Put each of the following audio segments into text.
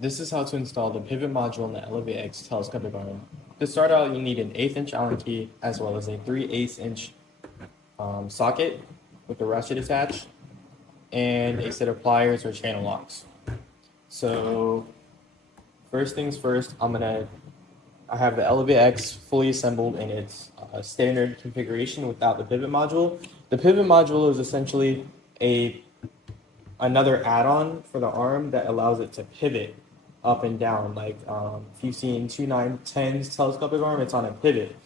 This is how to install the pivot module in the Elevate X telescopic arm. To start out, you need an 1/8 inch Allen key as well as a 3/8 inch socket with the ratchet attached and a set of pliers or channel locks. So first things first, I have the Elevate X fully assembled in its standard configuration without the pivot module. The pivot module is essentially another add-on for the arm that allows it to pivot up and down. Like if you've seen 2910's telescopic arm, it's on a pivot.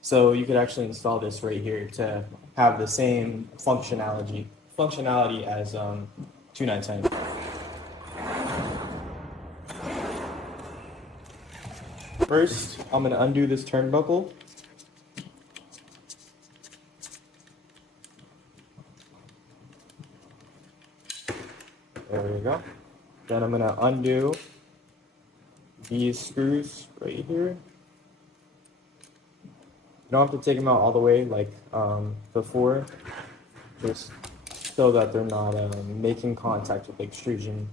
So you could actually install this right here to have the same functionality as 2910. First, I'm going to undo this turnbuckle. There we go. Then I'm going to undo these screws right here. You don't have to take them out all the way like before, just so that they're not making contact with the extrusion.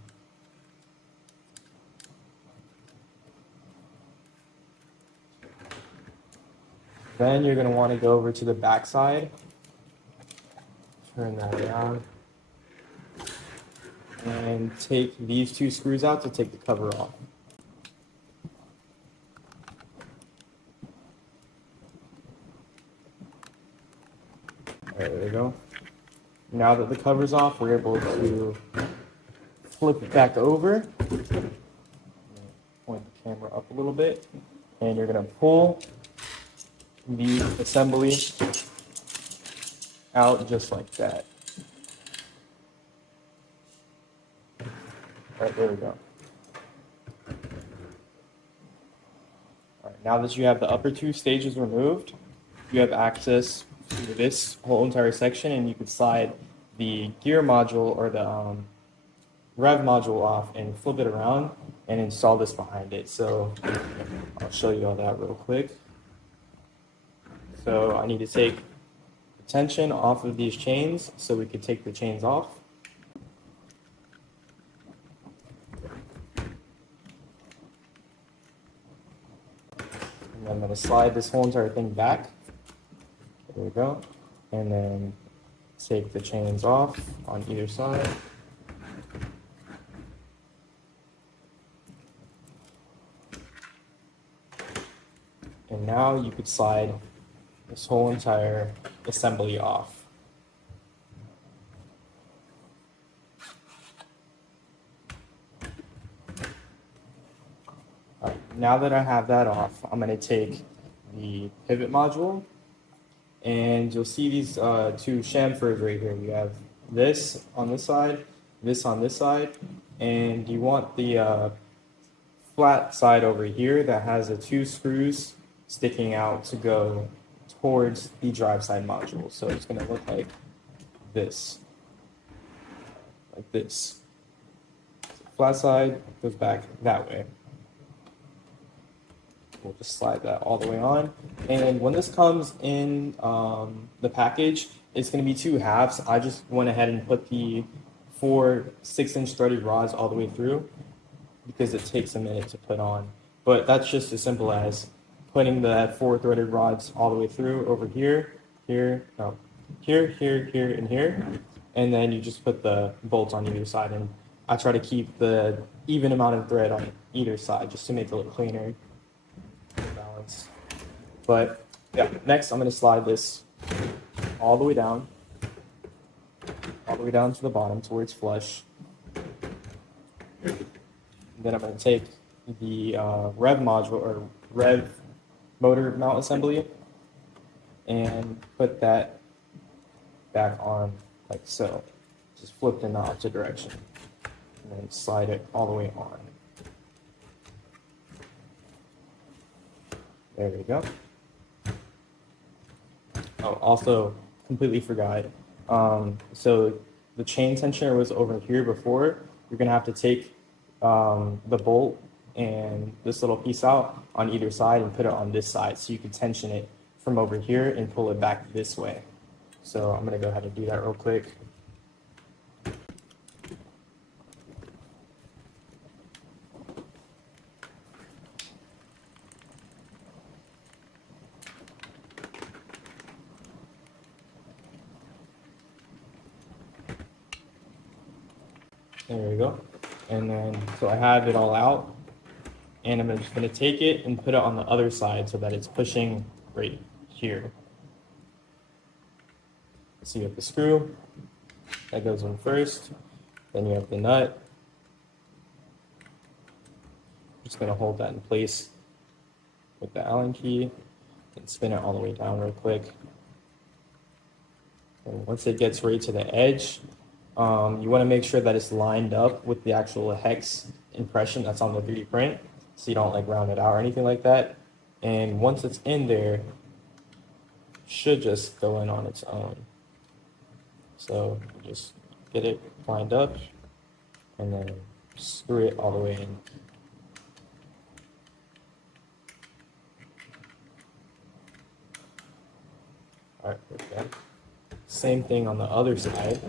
Then you're going to want to go over to the back side, turn that around, and take these two screws out to take the cover off. There we go. Now that the cover's off, we're able to flip it back over. Point the camera up a little bit, and you're going to pull the assembly out just like that. All right, there we go. All right, now that you have the upper two stages removed, you have access to this whole entire section, and you can slide the gear module or the rev module off and flip it around and install this behind it. So I'll show you all that real quick. So I need to take the tension off of these chains so we could take the chains off. And I'm going to slide this whole entire thing back. There we go. And then take the chains off on either side. And now you could slide this whole entire assembly off. All right, now that I have that off, I'm going to take the pivot module, and you'll see these two chamfers right here. You have this on this side, this on this side, and you want the flat side over here that has the two screws sticking out to go towards the drive side module. So it's going to look like this. Like this. So flat side goes back that way. We'll just slide that all the way on. And when this comes in the package, it's going to be two halves. I just went ahead and put the 4 6-inch threaded rods all the way through because it takes a minute to put on. But that's just as simple as putting the 4 threaded rods all the way through over here, here, and here. And then you just put the bolts on either side. And I try to keep the even amount of thread on either side just to make it look cleaner. Balance. But yeah, next I'm going to slide this all the way down to the bottom to where it's flush. And then I'm going to take the rev module or rev motor mount assembly and put that back on like so. Just flip in the opposite direction and then slide it all the way on. There we go. Oh, also completely forgot. So the chain tensioner was over here before. You're gonna have to take the bolt and this little piece out on either side and put it on this side so you can tension it from over here and pull it back this way. So I'm gonna go ahead and do that real quick. There we go. And then, so I have it all out, and I'm just gonna take it and put it on the other side so that it's pushing right here. So you have the screw, that goes in first, then you have the nut. Just gonna hold that in place with the Allen key and spin it all the way down real quick. And once it gets right to the edge, you want to make sure that it's lined up with the actual hex impression that's on the 3D print, so you don't like round it out or anything like that. And once it's in there, it should just go in on its own. So just get it lined up and then screw it all the way in. All right, okay. Same thing on the other side.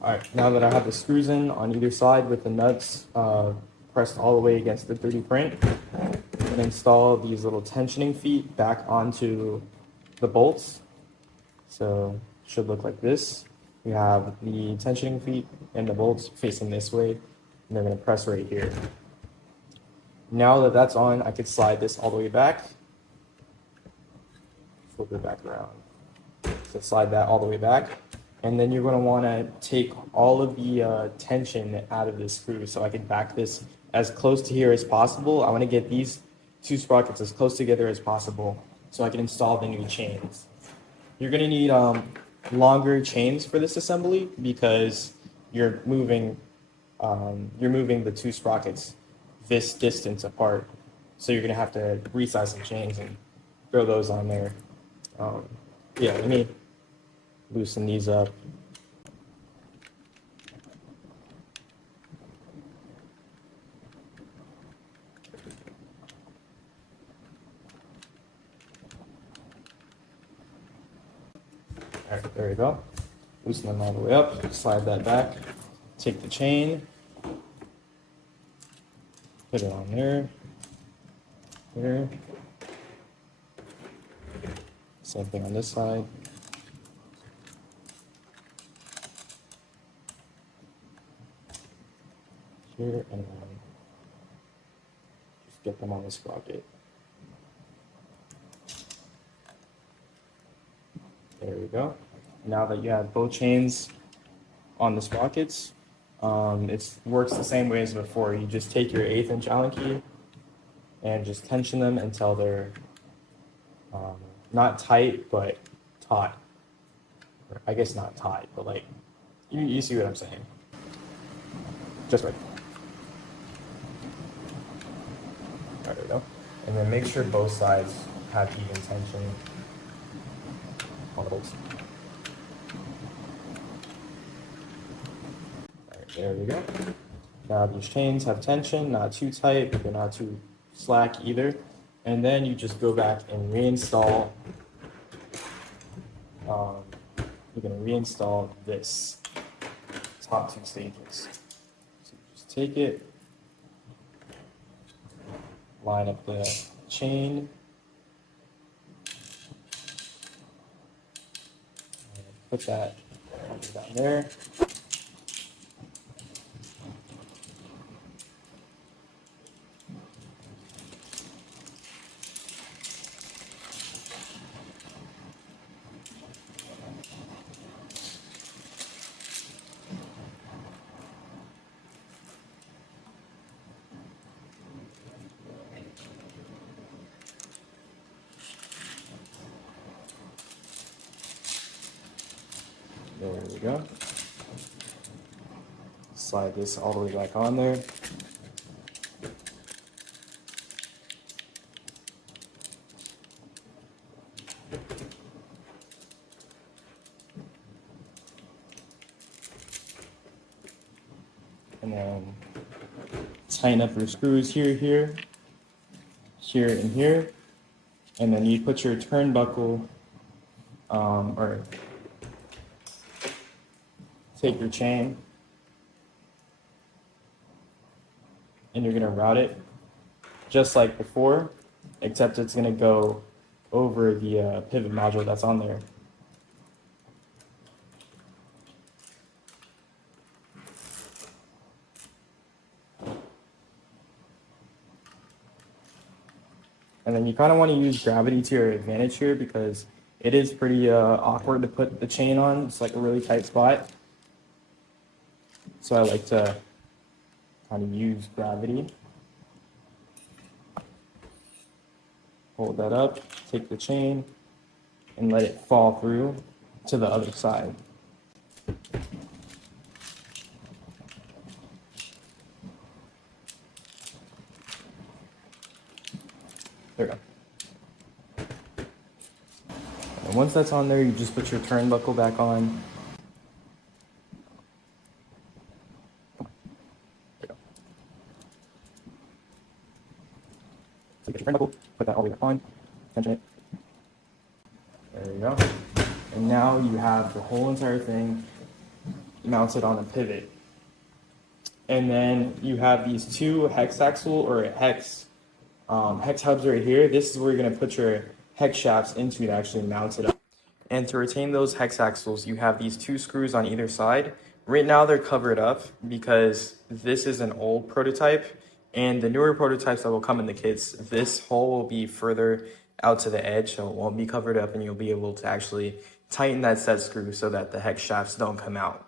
All right, now that I have the screws in on either side with the nuts pressed all the way against the 3D print, I'm gonna install these little tensioning feet back onto the bolts. So it should look like this. We have the tensioning feet and the bolts facing this way, and they're gonna press right here. Now that that's on, I could slide this all the way back. Flip it back around. So slide that all the way back. And then you're going to want to take all of the tension out of this screw. So I can back this as close to here as possible. I want to get these two sprockets as close together as possible so I can install the new chains. You're going to need longer chains for this assembly because you're moving the two sprockets this distance apart. So you're going to have to resize some chains and throw those on there. Yeah, let me loosen these up. All right, there we go. Loosen them all the way up, slide that back, take the chain, put it on there, there. Same thing on this side. Here, and then just get them on the sprocket. There we go. Now that you have both chains on the sprockets, it works the same way as before. You just take your 1/8 inch Allen key and just tension them until they're not tight, but taut. Or I guess not tight, but like, you see what I'm saying. Just right. There we go. And then make sure both sides have even tension on the bolts. All right, there we go. Now these chains have tension, not too tight, but they're not too slack either. And then you just go back and reinstall. You're going to reinstall this top two stages. So you just take it, line up the chain, and put that down there. There we go. Slide this all the way back on there. And then tighten up your screws here, here, here, and here. And then you put your turnbuckle, or take your chain, and you're going to route it just like before, except it's going to go over the pivot module that's on there. And then you kind of want to use gravity to your advantage here because it is pretty awkward to put the chain on. It's like a really tight spot. So I like to kind of use gravity. Hold that up, take the chain, and let it fall through to the other side. There we go. And once that's on there, you just put your turnbuckle back on. There you go. So you get your turnbuckle, put that all the way back on, tension it. There you go. And now you have the whole entire thing mounted on a pivot. And then you have these two hex axle or hex hubs right here. This is where you're going to put your hex shafts into to actually mount it up. And to retain those hex axles, you have these two screws on either side. Right now they're covered up because this is an old prototype, and the newer prototypes that will come in the kits, this hole will be further out to the edge, so it won't be covered up, and you'll be able to actually tighten that set screw so that the hex shafts don't come out.